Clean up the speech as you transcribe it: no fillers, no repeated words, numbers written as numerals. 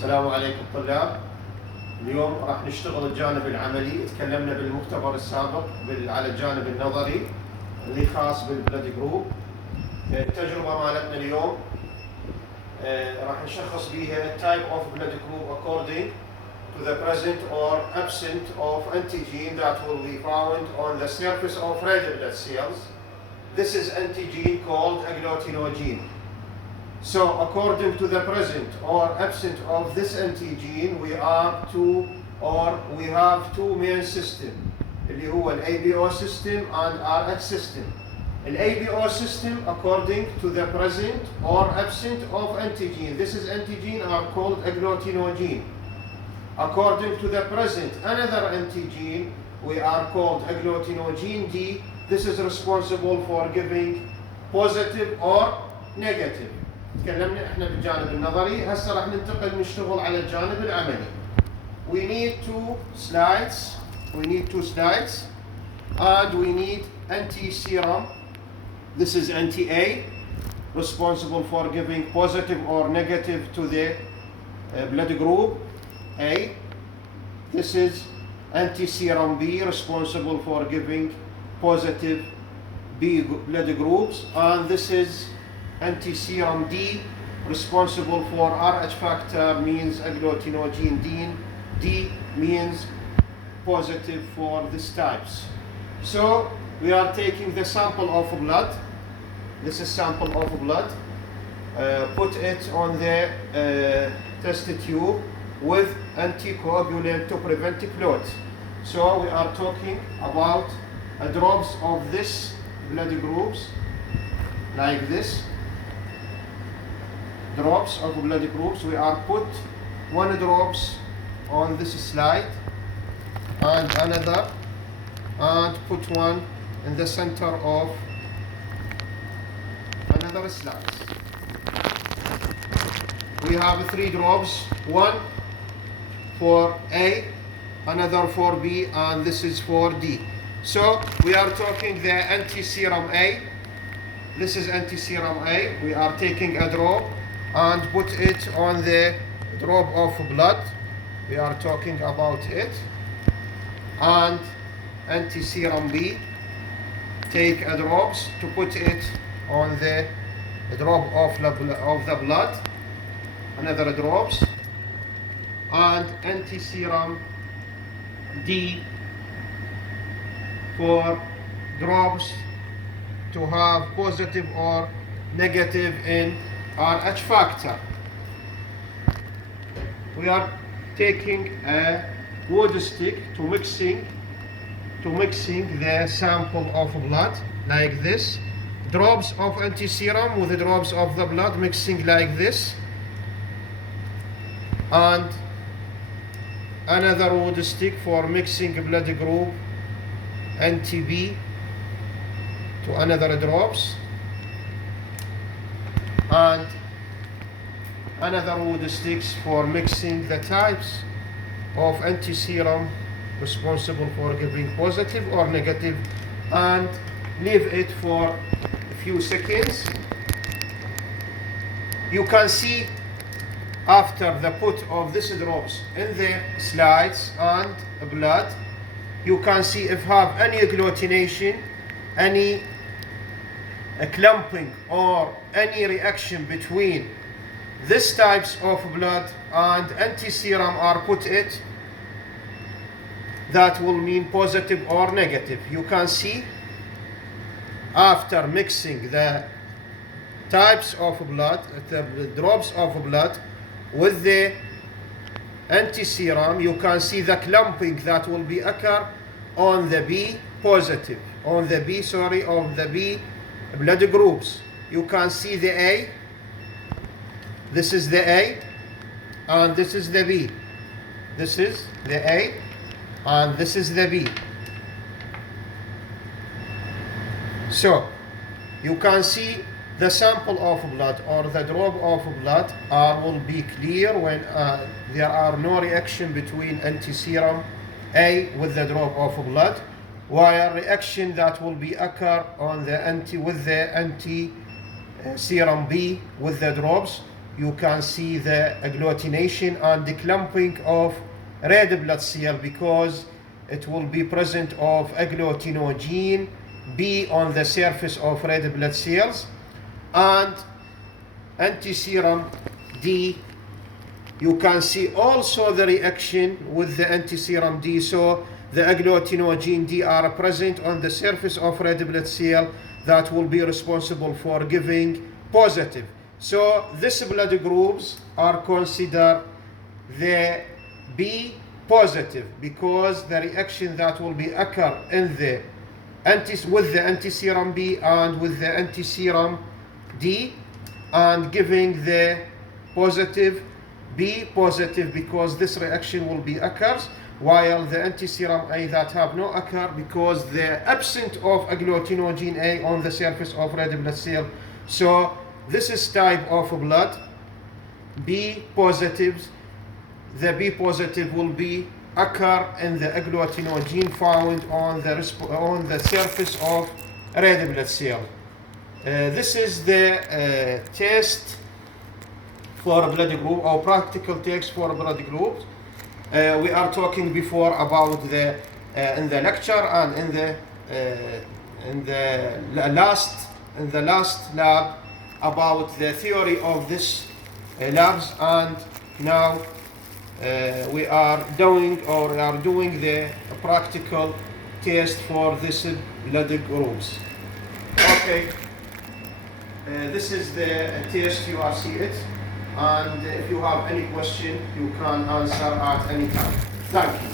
السلام عليكم طلاب. اليوم راح نشتغل الجانب العملي. تكلمنا بالمختبر السابق على الجانب النظري اللي خاص بالبلد جروب. التجربة مالتنا اليوم راح نشخص بيها type of blood group according to the present or absent of antigen that will be found on the surface of red blood cells. This is antigen called agglutinogen. So according to the present or absent of this antigen, we have two main system اللي هو ال ABO system and RH system. ال ABO system according to the present or absent of antigen. This is antigen are called agglutinogen. According to the present another antigen we are called agglutinogen D. This is responsible for giving positive or negative. تكلمنا احنا بالجانب النظري. هسه راح ننتقل نشتغل على الجانب العملي. We need two slides and we need anti-serum. This is anti-A, responsible for giving positive or negative to the blood group A. This is anti-serum B, responsible for giving positive B blood groups, and this is anti-serum D, responsible for RH factor, means agglutinogen D means positive for these types. So we are taking the sample of blood. This is sample of blood. Put it on the test tube with anticoagulant to prevent clot. So we are talking about drops of this blood groups like this. Drops of blood groups. We are put one drops on this slide and another, and put one in the center of another slide. We have three drops, one for A, another for B, and this is for D. So we are taking the anti-serum A. This is anti-serum A. We are taking a drop and put it on the drop of blood. We are talking about it. And anti-serum B, take a drops to put it on the drop of the blood, another drops, and anti-serum D for drops to have positive or negative in RH factor. We are taking a wood stick to mixing the sample of blood like this. Drops of anti-serum with the drops of the blood mixing like this. And another wood stick for mixing blood group anti-B to another drops. And another wood sticks for mixing the types of anti-serum responsible for giving positive or negative, and leave it for a few seconds. You can see after the put of these drops in the slides and blood, you can see if have any agglutination, any clumping or any reaction between these types of blood and anti-serum are put it, that will mean positive or negative. You can see after mixing the types of blood, the drops of blood with the anti-serum, you can see the clumping that will be occur on the B positive, on the B blood groups. You can see the A. This is the A, and this is the B. This is the A, and this is the B. So you can see the sample of blood or the drop of blood will be clear when there are no reaction between anti-serum A with the drop of blood, while reaction that will be occur on the anti-serum B with the drops you can see the agglutination and the clumping of red blood cell, because it will be present of agglutinogen B on the surface of red blood cells, and antiserum D. You can see also the reaction with the antiserum D. So the agglutinogen D are present on the surface of red blood cell that will be responsible for giving positive. So these blood groups are considered the B positive, because the reaction that will be occur in the with the antiserum B and with the antiserum D, and giving the positive B positive, because this reaction will be occurs, while the antiserum A that have no occur, because the absence of agglutinogen A on the surface of red blood cell. So this is type of blood B positives. The B positive will be occur in the agglutinogen found on the surface of red blood cell. This is the test for blood group, or practical test for blood groups. We are talking before about the in the lecture and in the last lab about the theory of this labs, and now we are doing the practical test for this blood groups. Okay, this is the test, you are see it, and if you have any question you can answer at any time. Thank you.